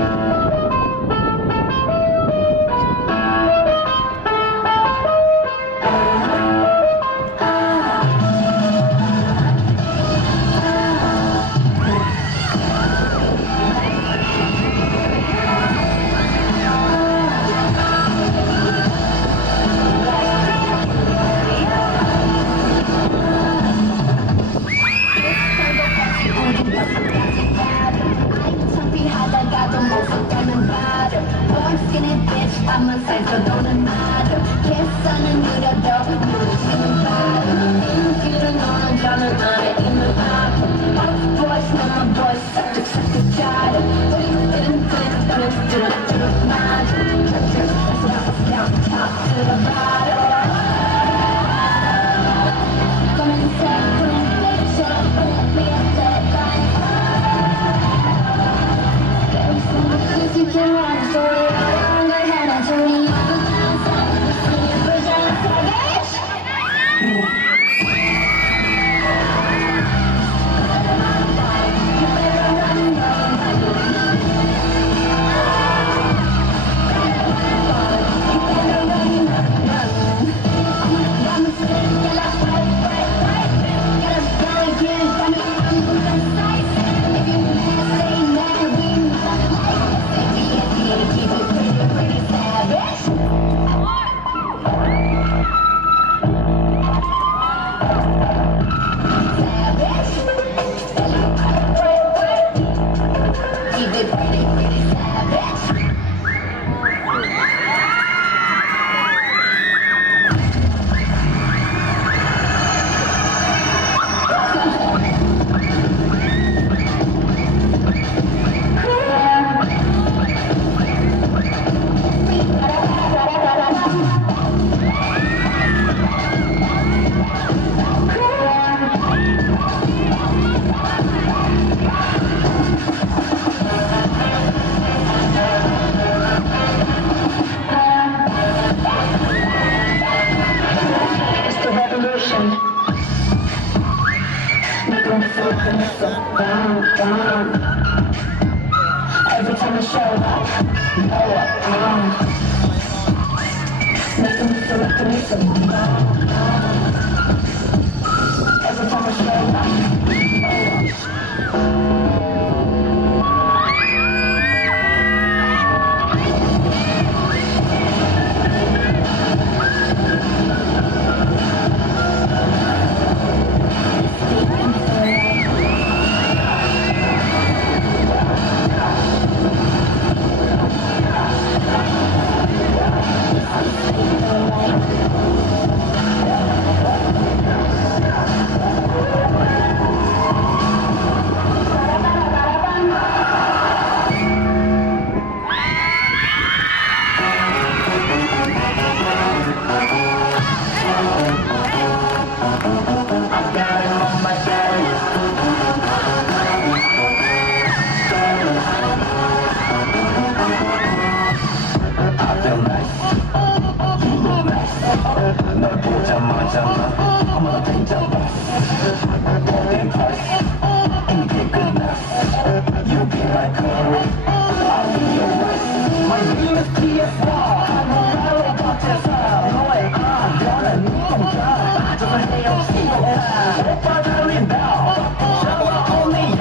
I'm 살펴도는 나를 계산은 느려도 누르시는 발음 인기를 너는 저는 안에 있는 아픔 Off voice, not my voice 싹둑싹둑 자름 뚜룩뚜룩뚜룩뚜룩뚜룩 맞아 쫙쫙 쫙쫙 들어봐라 검은색 푸른빛처럼 삐약대 If you can run for it, I'm gonna head to me. Every time I show up, blow up, make me feel like I need some. Every time I show up, blow up. 널 보자마자 어머나 된장 impress 이게 끝났어 You be my girl I'll be your wife My name is TSR 하늘나라로 겉에서 너의 변한 눈동자 빠져서 헤엄치고 오빠들 인다운 Shower only you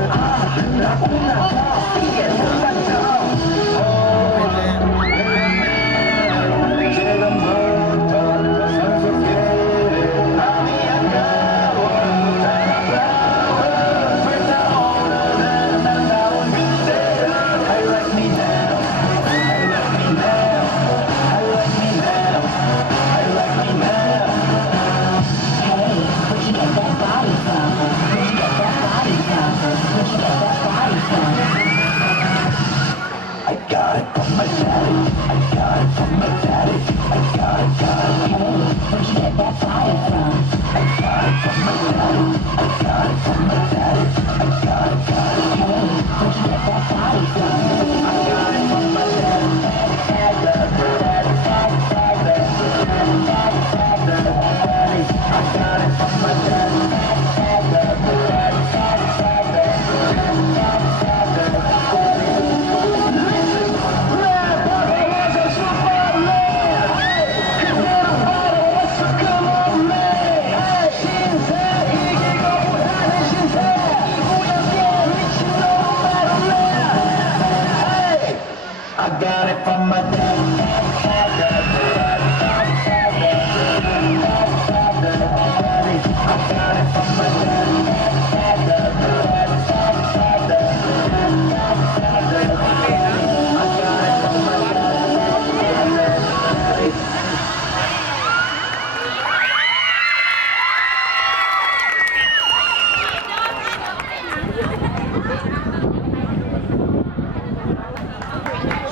나는 나구나 더 이게 무관점 Where'd you get that body from?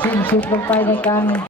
สิ้นสุดลงไปในการ